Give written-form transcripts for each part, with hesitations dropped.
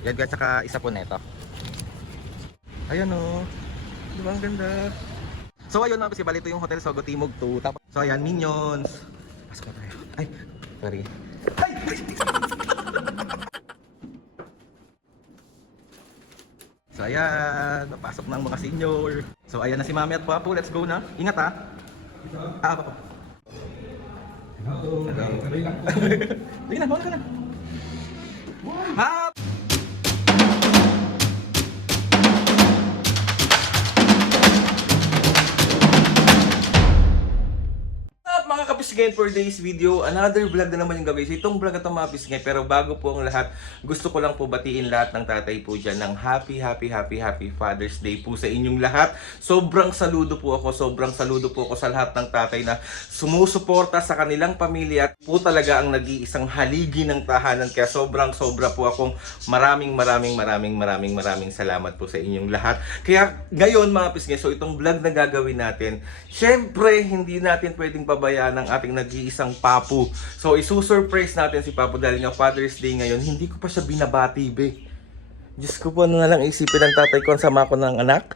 Yan guys, saka isa po neto. Ayan o. Diba ang ganda? So ayun mga bali, ito yung Hotel Sogo Timog 2. Tapos, so ayan, Minions. Pasok na tayo. Ay, sorry. Ay! So ayan, napasok na ang mga senior. So ayan na si Mami at Papu, let's go na. Ingat ha. Papu. Hello. Sige na, mawala ka na. Ha! Mga kapisngay, for today's video, another vlog na naman yung gawin. So itong vlog na ito mga kapisngay, pero bago po ang lahat, gusto ko lang po batiin lahat ng tatay po dyan ng happy Father's Day po sa inyong lahat. Sobrang saludo po ako sa lahat ng tatay na sumusuporta sa kanilang pamilya at po talaga ang nag-iisang haligi ng tahanan. Kaya sobra po akong maraming salamat po sa inyong lahat. Kaya ngayon mga kapisngay, so itong vlog na gagawin natin, syempre hindi natin pwedeng pabayaan ng ating nag-iisang Papu. So isusurprise natin si Papu dahil nga Father's Day ngayon. Hindi ko pa siya binabati, be. Diyos ko po, ano na lang isipin ng tatay ko, ang sama ko ng anak.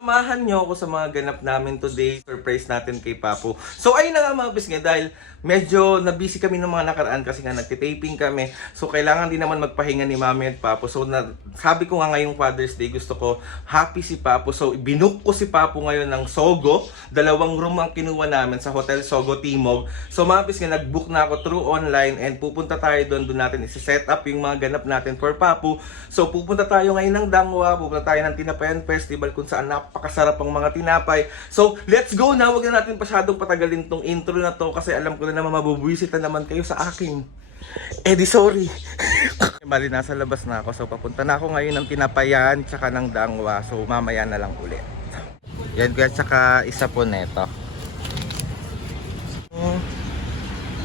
Samahan nyo ako sa mga ganap namin today. Surprise natin kay Papu. So ayun na nga mga bisngay, dahil medyo na-busy kami ng mga nakaraan kasi nga nagtitaping kami. So kailangan din naman magpahinga ni Mami at Papu. So sabi ko nga ngayong Father's Day, gusto ko happy si Papu. So binook ko si Papu ngayon ng Sogo. 2 room ang kinuha namin sa Hotel Sogo Timog. So mga bisngay, nag-book na ako through online and pupunta tayo doon natin isi-set up yung mga ganap natin for Papu. So pupunta tayo ngayon ng Dangwa, pupunta tayo ng Tinapayan Festival kung saan napakasarap ang mga tinapay. So let's go na, wag na natin pasyadong patagalin tong intro na to kasi alam ko na naman mabubuwisit na naman kayo sa akin. Di sorry. Bali nasa labas na ako, so papunta na ako ngayon ng Tinapayan tsaka ng Dangwa. So mamaya na lang ulit. Yan guys, tsaka isa po neto. Oh,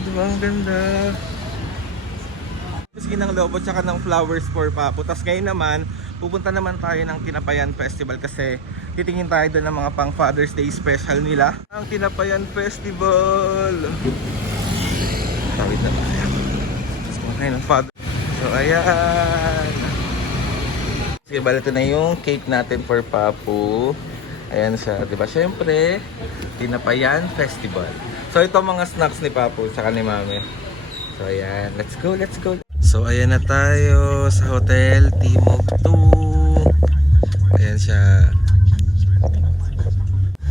diba ang ganda? Maski ng lobo tsaka ng flowers for Papu. Tapos ngayon naman, pupunta naman tayo ng Tinapayan Festival kasi titingin tayo doon ng mga pang Father's Day special nila. Ang Tinapayan Festival! Tawid na tayo. Tapos kumain ng Father. So ayan! Sige, bali ito na yung cake natin for Papu. Ayan siya, diba? Siyempre, Tinapayan Festival. So ito mga snacks ni Papu tsaka ni Mami. So ayan, let's go, let's go. So ayan na tayo sa Hotel Timog 2. Ayan siya.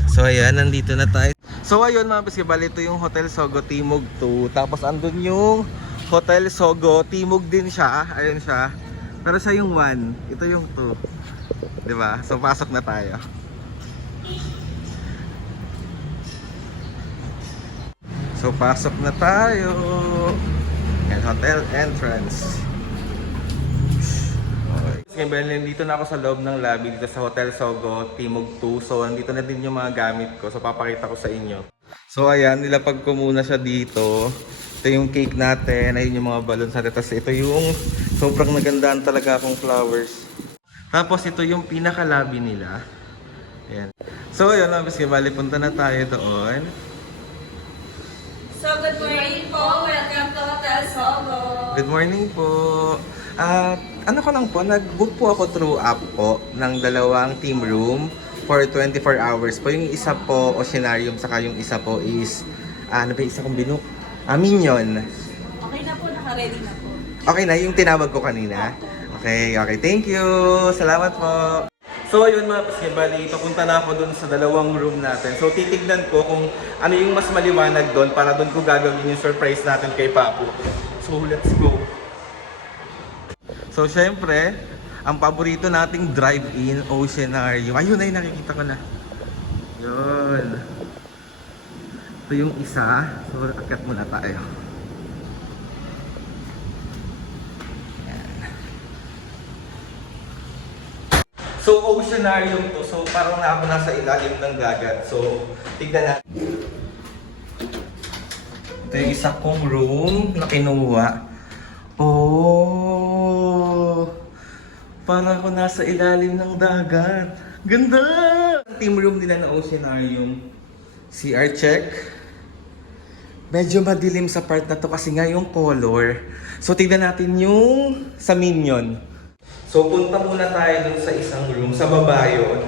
So ayan, nandito na tayo. So ayun mga basketball, ito yung Hotel Sogo Timog 2. Tapos andun yung Hotel Sogo Timog din siya. Ayan siya. Pero siya yung 1, ito yung 2. Diba? So pasok na tayo. So pasok na tayo. Yan, hotel entrance. Okay. Ngayon, dito na ako sa loob ng lobby dito sa Hotel Sogo Timog 2. So andito na din yung mga gamit ko. So papakita ko sa inyo. So ayan, nilapag ko muna siya dito. Ito yung cake natin. Ayun yung mga balloons natin. Tapos ito yung sobrang nagandaan talaga akong flowers. Tapos ito yung pinaka-lobby nila. Ayan. So ayun, bali punta na tayo doon. So, good morning po. Welcome to Hotel Sogo. Good morning po. Ano ko lang po, nag-book po ako through app po ng 2 team room for 24 hours po. Yung isa po, Oceanarium, saka yung isa po is, ano ba isa kong binook? Minion. Okay na po, naka-ready na po. Okay na, yung tinawag ko kanina. Okay, thank you. Salamat po. So ayun mga paskebali, papunta na ako dun sa 2 room natin. So titignan ko kung ano yung mas maliwanag doon para doon ko gagawin yung surprise natin kay Papu. So let's go. So syempre, ang paborito nating drive-in Oceanarium. Ayun na yung nakikita ko na. Yun. Ito yung isa. So akyat muna tayo. So Oceanarium to. So parang na ako nasa ilalim ng dagat. So tignan natin. Ito yung isa kong room na kinuha. Oh! Parang ako nasa ilalim ng dagat. Ganda! Team room nila na Oceanarium. CR check. Medyo madilim sa part na to kasi nga yung color. So tignan natin yung sa Minion. So, punta muna tayo dun sa isang room. Sa baba yun.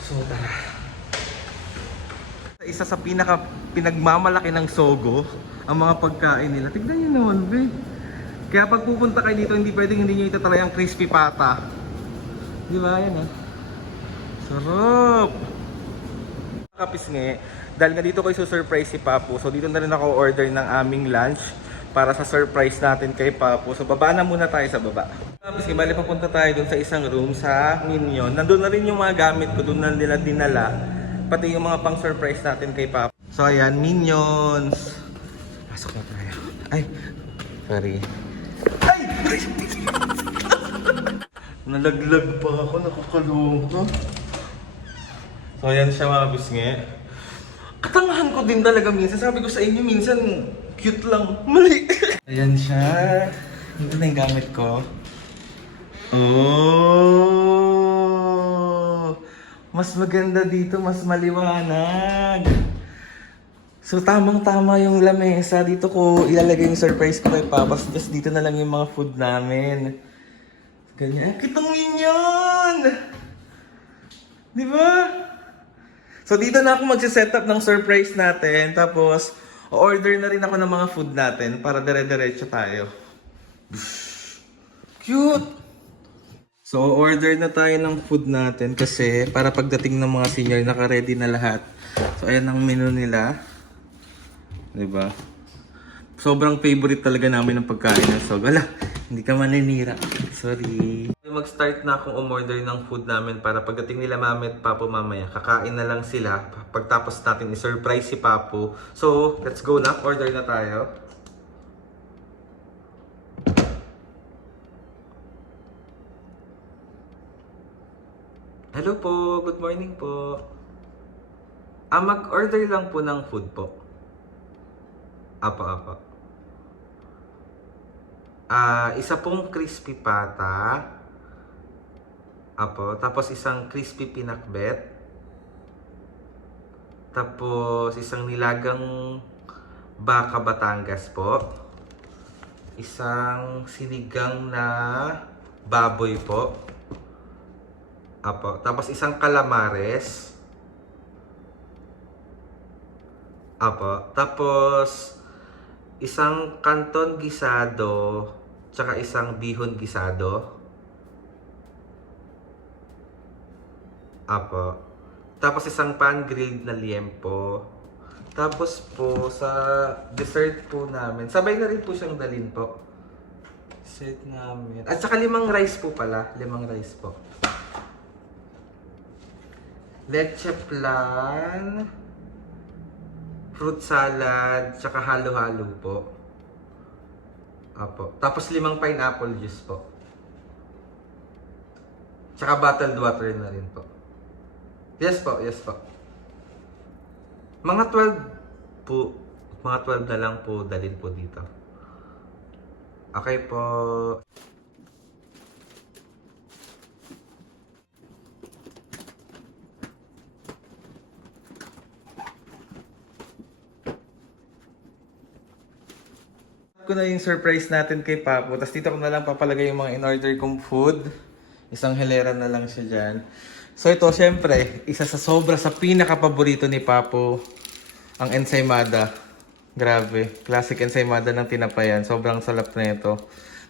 So, tara. Isa sa pinagmamalaki ng Sogo, ang mga pagkain nila. Tignan nyo naman, be. Kaya pag pupunta kayo dito, hindi pwedeng hindi nyo itatry ang crispy pata. Di ba? Yan ah. Sarap! Kapisngi, dahil nga dito ko i-surprise si Papu. So dito na rin ako order ng aming lunch para sa surprise natin kay Papu. So baba na muna tayo sa baba. Kapisngi, bali papunta tayo dun sa isang room sa Minion. Nandun na rin yung mga gamit ko, dun na nila dinala. Pati yung mga pang surprise natin kay Papu. So ayan, Minions! Pasok na tayo. Ay! Sorry. Ay! Nalaglag pa ako, nakakalungko. So ayan siya mga bisngi. Katangahan ko din talaga minsan. Sabi ko sa inyo minsan, cute lang. Mali. Ayan siya. Ito na yung gamit ko. Oh! Mas maganda dito, mas maliwanag. So tamang-tama yung lamesa. Dito ko ilalagay yung surprise ko kay Papa. Tapos dito na lang yung mga food namin. Ganyan. Kitang Minion! Di ba? So dito na ako magsiset up ng surprise natin. Tapos, order na rin ako ng mga food natin para dire-diretso tayo. Cute! So, order na tayo ng food natin kasi para pagdating ng mga senior, naka-ready na lahat. So, ayan ang menu nila. Diba? Sobrang favorite talaga namin ng pagkain ng Sogo. Ala, hindi ka maninira. Sorry. Mag-start na akong umorder ng food namin para pagdating nila Mami at Papu mamaya, kakain na lang sila. Pagtapos natin i-surprise si Papu. So, let's go na. Order na tayo. Hello po. Good morning po. Mag-order lang po ng food po. Apa. Isa pong crispy pata. Apo. Tapos isang crispy pinakbet. Tapos isang nilagang baka Batangas po. Isang sinigang na baboy po. Apo. Tapos isang calamares. Apo. Tapos isang canton gisado, tsaka isang bihon gisado. Apo. Tapos isang pan-grilled na liempo. Tapos po sa dessert po namin, sabay na rin po siyang dalhin po. Dessert namin. At saka 5 rice po pala. 5 rice po. Leche flan, fruit salad, tsaka halo-halo po. Apo. Tapos 5 pineapple juice po. Tsaka bottled water na rin po. Yes po, yes po. Mga 12 po. Mga 12 na lang po dalhin po dito. Okay po. Ko na yung surprise natin kay Papu. Tapos dito ko na lang papalagay yung mga in-order kong food. Isang hilera na lang siya dyan. So ito, syempre, isa sa sobra sa pinaka-paborito ni Papu, ang ensaymada. Grabe, classic ensaymada ng tinapayan. Sobrang sarap na ito.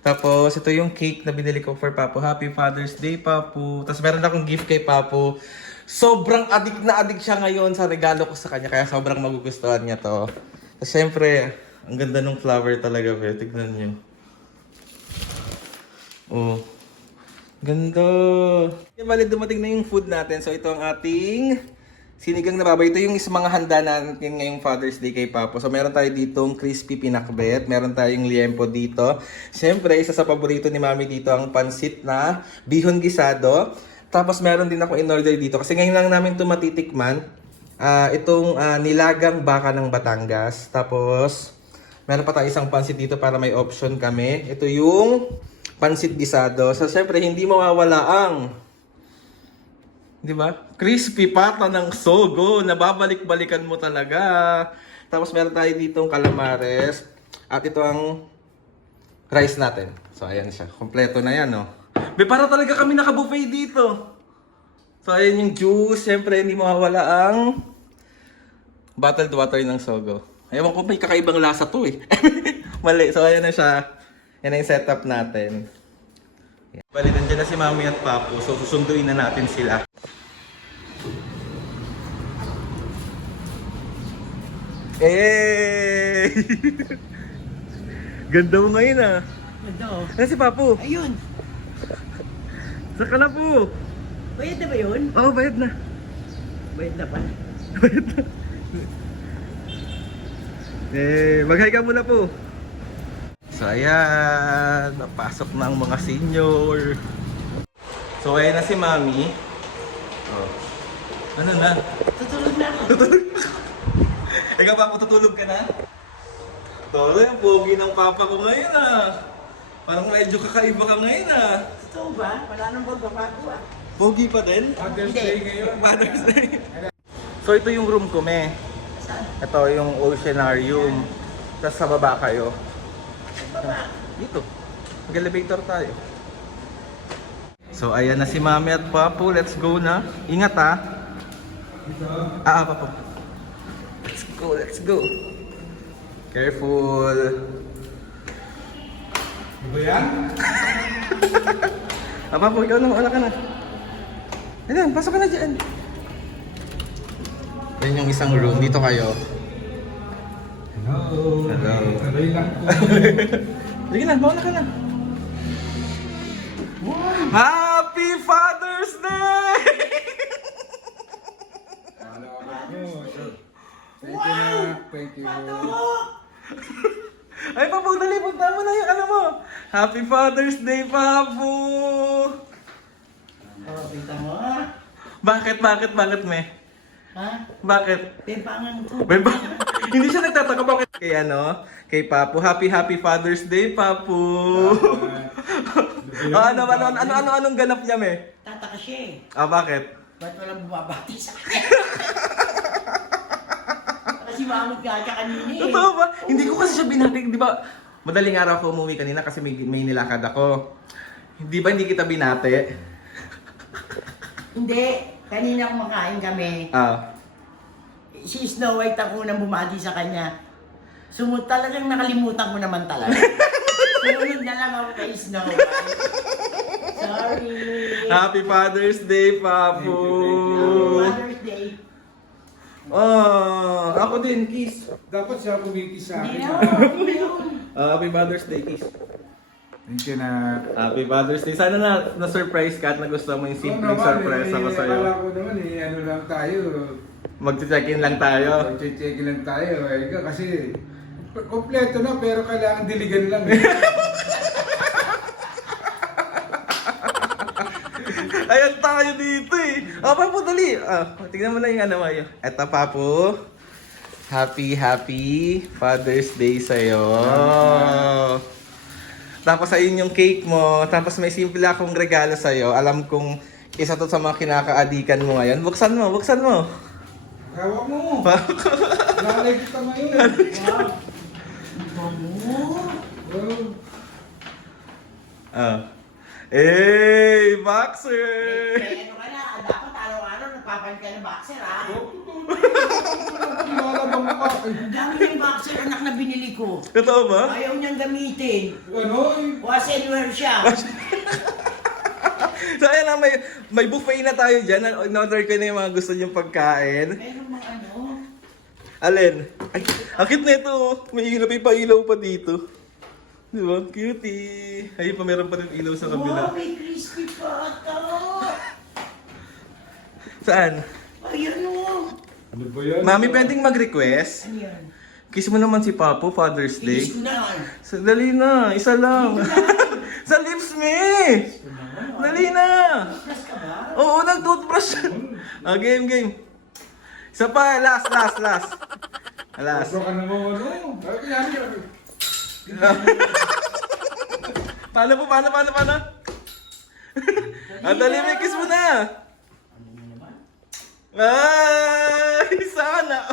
Tapos ito yung cake na binili ko for Papu. Happy Father's Day, Papu. Tapos meron akong gift kay Papu. Sobrang adik na adik siya ngayon sa regalo ko sa kanya. Kaya sobrang magugustuhan niya to. Tapos syempre, ang ganda ng flower talaga, be. Tignan nyo. Oh. Ganda. Yung bali, dumating na yung food natin. So, ito ang ating sinigang na baboy. Ito yung mga handa natin ngayong Father's Day kay Papu. So, meron tayo ditong crispy pinakbet. Meron tayong liempo dito. Siyempre, isa sa paborito ni Mami dito ang pansit na bihon gisado. Tapos, meron din ako in-order dito. Kasi ngayon lang namin ito matitikman. Itong nilagang baka ng Batangas. Tapos, meron pa tayo isang pansit dito para may option kami. Ito yung pansit gisado. So, syempre, hindi mawawala ang, di ba? Crispy pata ng Sogo. Nababalik-balikan mo talaga. Tapos, meron tayo ditong calamares. At ito ang rice natin. So, ayan siya. Kompleto na yan, no? Be, para talaga kami naka-buffet dito. So, ayan yung juice. Siyempre, hindi mawawala ang bottled water ng Sogo. Ewan ko, may kakaibang lasa to eh. Mali. So, ayan na siya. Yan na yung setup natin. Ayan. Bali, nandiyan na si Mami at Papu. So, susunduin na natin sila. Eh! Ganda mo ngayon ah. Ganda oh. Ano si Papu? Ayun. Saka na po. Bayad na ba yun? Oo, bayad na. Bayad na pa. Bayad na. Mag-hi ka muna po. So ayan, napasok na ang mga senior. So ayan na si Mami. Oh. Ano na? Tutulog na ako. Ikaw pa po, tutulog ka na? Tolo, yung pogi ng papa ko ngayon ah. Parang medyo kakaiba ka ngayon ah. Totoo ba? Wala nang pagbabago ah. Pogi pa din? Father's Day ngayon. Father's Day. So ito yung room ko, me. Saan? Ito yung oceanarium. Tapos sa baba kayo. Baba. Dito. Mag-elevator tayo. So ayan na si Mami at Papu. Let's go na. Ingat ha. Papu. Let's go, let's go. Careful. Ano yan? Papu, ikaw na. Wala ka na. Ayan, pasok ka na dyan. Yan yung isang room. Dito kayo. Hello. Hello. Tuloy lang po. Sige na, mauna ka na. Happy Father's Day! Hello, thank you na. Thank you. Ay, Papu, dali, punta mo na yung ano mo. Happy Father's Day, Papu! Oh, kita mo ah. Bakit, me? Ha? Bakit? Pempangan ko. May ba? Hindi siya nagtataka bakit kay ano? Kay Papu. Happy Father's Day, Papu! Anong ganap niya, me? Tataka siya eh. Bakit? Ba't walang bumabati sa akin? Kasi mamot nga siya kanina eh. Totoo ba? Hindi ko kasi siya binati, di ba? Madaling araw ako umuwi kanina kasi may nilakad ako. Di ba hindi kita binati? Hindi. Kanina kumakain kami. Si Snow White ang unang bumati sa kanya. Talagang nakalimutan ko naman talaga. Sumunod na lang ako kay Snow White. Sorry. Happy Father's Day, Papu! Mother's Day. Ako din, kiss. Dapat siya kumikis sa Hindi akin. na. Hindi yun. Happy Father's Day, kiss. Thank you na. Happy Father's Day. Sana na-surprise ka at nagustuhan mo yung simpleng surprise ako Akala sa'yo. ko naman ano lang tayo. Mag-check-in lang tayo. Check lang tayo. Kasi kompleto na pero kailangan diligan lang. Eh. Ayan tayo dito eh. Papu, dali. Tignan mo na yung ano mo yun. Eto, Papu. Happy Father's Day sa'yo. Tapos ayun yung cake mo. Tapos may simple akong regalo sa'yo. Alam kong isa to sa mga kinakaadikan mo ngayon. Buksan mo. Hawak mo. Lalay kita ngayon. Wow. Hey, boxer! Ano ka na? Dapat araw-araw nagpapalit ka ng boxer ha? Lalabang mo ka. Ang dami ng boxer anak na binili ko. Totoo ba? Ayaw niyang gamitin. Ano? Wash and wear siya. So ayan na, may buffet na tayo dyan. In-order ko na yung mga gusto niyong pagkain. Meron mga ano? Alin? Ay, ang cute na ito. May pailaw pa dito. Di ba? Cutie. Ayun pa, meron pa rin ilaw sa kabila. Wow, may crispy pa ito. Saan? Ayun o. Ano ba yan? Mami, pwedeng mag-request? Ano yan? Kiss mo naman si Papu, Father's Day. Kiss ko na. Dali na, isa lang. Sa lips, me! Dali na! Plus ka ba? Oo, nag-toothbrush. Game. Isa pa, last. Last. Bro ka naman ano? Bakit yan? Paano? Dali, may kiss mo na. Ano na naman? Ay, sana.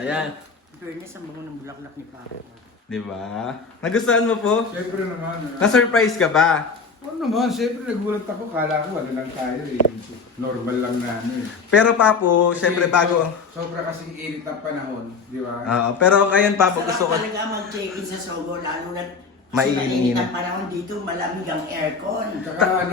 Ayan. Fairness, ang bango ng bulaklak ni Papa. Di ba? Nagustuhan mo po? Siyempre naman. Na-surprise ka ba? naman, siyempre nagulat ako. Kala ko ano lang tayo eh. Normal lang na ano eh. Pero Papo, Kasi syempre bago... Sobra kasing init ng panahon, di ba? Oo, pero ngayon Papo, gusto ko... Sarap talaga mag-check-in sa Sogo, lalo na Mainit. mainit ang panahon dito, malamig ang aircon. Tsaka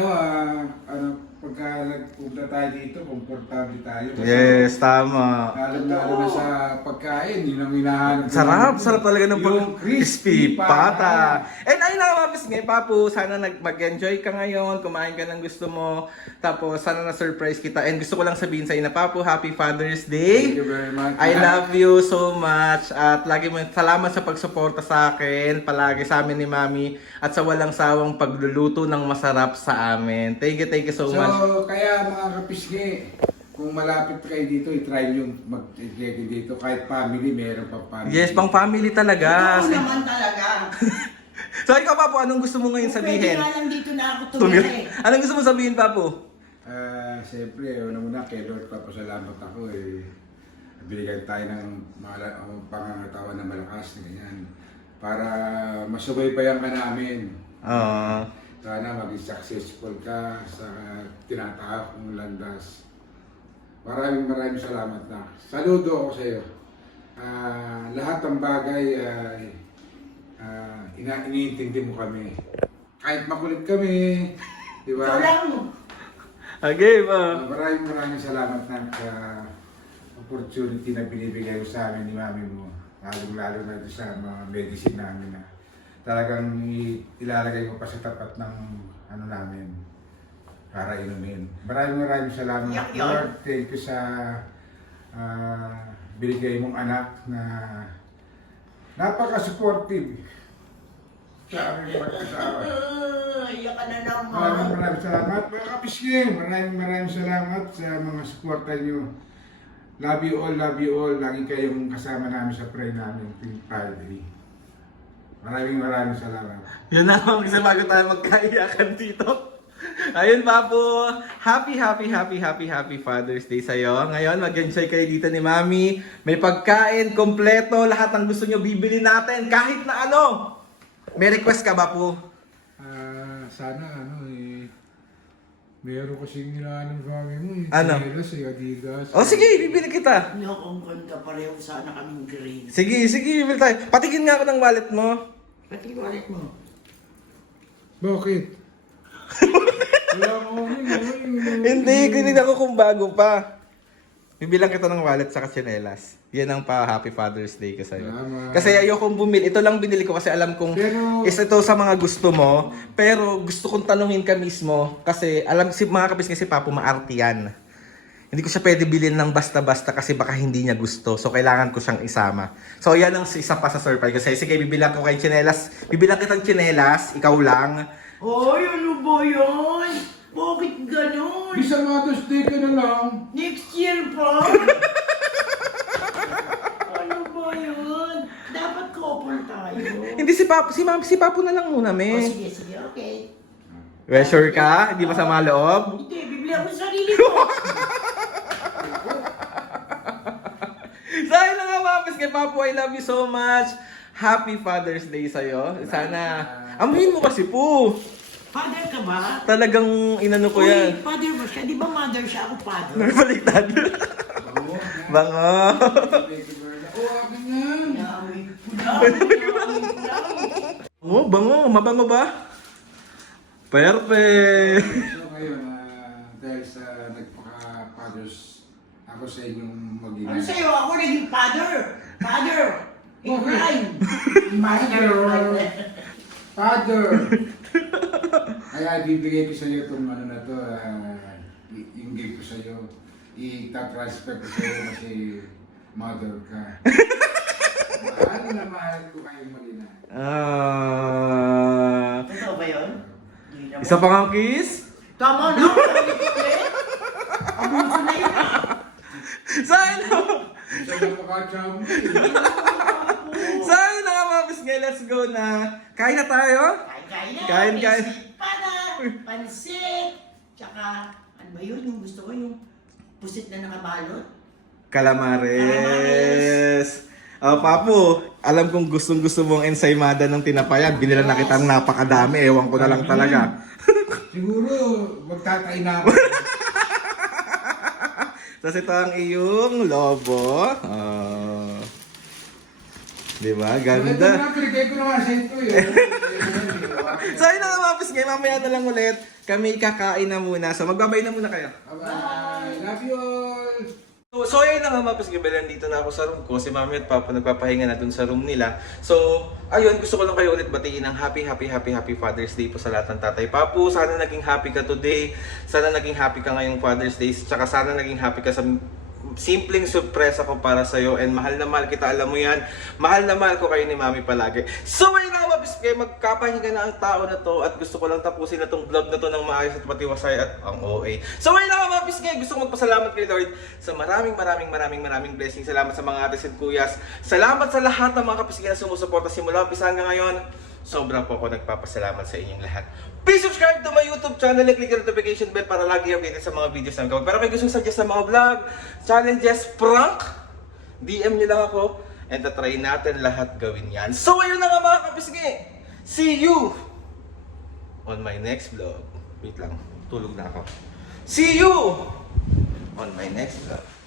pagka nagpunta tayo dito, komportable tayo. Kasi Yes, tama. lalo na sa pagkain, yun ang hinahanap. Sarap talaga ng Yung crispy pata. And ayun na mga ngayon, Papo, sana mag-enjoy ka ngayon, kumain ka ng gusto mo, tapos sana na-surprise kita. And gusto ko lang sabihin sa iyo na, Papo, Happy Father's Day. Thank you very much. I love you so much at lagi mo salamat sa pagsuporta sa akin, palagi sa amin ni Mami at sa walang sawang pagluluto ng masarap sa amin. Thank you so much. So, kaya mga kapisngi, kung malapit kayo dito, i-try nyo mag-check-in dito. Kahit family, meron pa family. Yes, pang family talaga. Oo naman talaga. So ikaw, Papo, anong gusto mo ngayon Pwede sabihin? nga lang dito na ako tumira eh. Anong gusto mo sabihin, Papo? Siyempre, una-una, kay Lord, papasalamat ako eh. Binigyan tayo ng pangangatawan na malakas, ganyan. Para masubaybayan ka namin. Sana maging successful ka sa tinatahak mong landas. Maraming salamat na. Saludo ako sa iyo. Lahat ng bagay iniintindi mo kami. Kahit makulit kami, di ba? Ikaw lang. Okay, ma. Maraming salamat na sa opportunity na binibigay mo sa amin ni Mami mo. Lalo na sa mga medicine namin na talagang ilalagay ko pa sa tapat ng ano namin para inumin. Maraming salamat. Yak. Lord, thank you sa binigay mong anak na napaka-supportive sa aming mag-asawa. Iyak ka na naman. Maraming salamat mga kapisngi. Maraming salamat sa mga suporta nyo. Love you all. Lagi kayong kasama namin sa pray namin tuwing Friday. Maraming salamat. Yun na lang, isa bago tayo magkaiyakan dito. Ayun, Papo. Happy Father's Day sa'yo. Ngayon, mag-enjoy kayo dito ni Mami. May pagkain, kompleto, lahat ng gusto nyo bibili natin, kahit na ano. May request ka ba po? Sana meron kasing nilalang kami mo eh. Ano? Adidas. O sige, bibili kita. Nakongkon ka pareho sana kaming green. Sige, bibili tayo. Patigin nga ako ng wallet mo. Pati wallet mo. Bakit? Wala ko Hindi, kinig ako kung bago pa. Bibilang kita ng wallet sa tsinelas. Yan ang pa-Happy Father's Day ko sa'yo. Tama. Kasi ayokong bumili. Ito lang binili ko kasi alam kong isa ito sa mga gusto mo. Pero gusto kong tanungin ka mismo. Kasi alam si mga kapis kasi Papo maarte yan. Hindi ko siya pwede bilhin ng basta-basta kasi baka hindi niya gusto. So kailangan ko siyang isama. So yan ang isa pa sa surprise. Kasi sige, bibilang ko kay tsinelas. Bibilang kitang tsinelas. Ikaw lang. Oy, ano ba yun? Bakit ganon? Bisa Mother's Day ka na lang. Next year pa? Ano ba yun? Dapat couple tayo. Hindi si Papo. Si Papo na lang muna, O me. sige, okay. Well, sure ka? Hindi masama loob? Hindi, bibili ako sa sarili ko. So, ayun na nga mga kapis kay Papo, I love you so much. Happy Father's Day sa'yo. Sana, amuhin mo kasi po. Father ka ba? Talagang inano ko yan. Uy, father ba siya? Di ba mother siya? Ako father. Baliktad. Bango. Akin yan. Oh, bango. Mabango ba? Perfect. So ngayon, dahil sa nagpaka-fathers, ako sa inyong mag-ina. Ano sa'yo? Ako naging father. Father. In crime. Father! Kaya ibibigay ko sa iyo itong ano na to, yung gift ko sa iyo. I-transfer ko sa iyo kasi mother ka. Mahal ko kayong mag-ina. Totoo ba yun? Isa pa kang kiss? Tama na! Abuso na yun. Saan? Isa na pakacham. Saan na nga mga kapis? Let's go na. Kain na tayo? Kain. Kain. Pana, pansit, tsaka, ano ba yun? Yung gusto ko, yung pusit na nakabalot. Calamares. Papo, alam kong gustong-gusto mong ensaymada ng tinapayag. Binila na kitang napakadami. Ewan ko na lang talaga. Siguro, magtatain na ako. Tapos ito ang iyong lobo. Di ba? Ito Ganda. na, pinigay ko naman sa ito eh. So ayun na nga mga pisngay, mamaya na lang ulit. Kami kakain na muna. So magbabay na muna kayo. Bye-bye. Love you all. So ayun na nga mga pisngay, nandito na ako sa room ko. Si Mami at Papa nagpapahinga na dun sa room nila. So ayun, gusto ko lang kayo ulit batiin ng happy Father's Day po sa lahat ng tatay. Papu, sana naging happy ka today. Sana naging happy ka ngayong Father's Day. Tsaka sana naging happy ka sa simpleng surpresa ko para sa'yo. And mahal na mahal kita, alam mo yan. Mahal na mahal ko kayo ni Mami palagi. So ayun na mga pisngay, magkapahinga na ang tao na to. At gusto ko lang tapusin na tong vlog na to ng maayos at patiwasay at ang OA. So ayun na mga pisngay, gusto ko magpasalamat kay Lord sa maraming blessings. Salamat sa mga ates and kuyas. Salamat sa lahat ng mga kapisngay na sumusuporta simula umpisa hanggang ngayon. Sobra po ako nagpapasalamat sa inyong lahat. Please subscribe to my YouTube channel and click the notification bell para lagi updated sa mga videos namin gawin. Pero kung gusto suggest ng mga vlog, challenges, prank, DM nyo lang ako and tatry natin lahat gawin yan. So ayun na nga mga kapisngi. See you on my next vlog. Wait lang, tulog na ako. See you on my next vlog.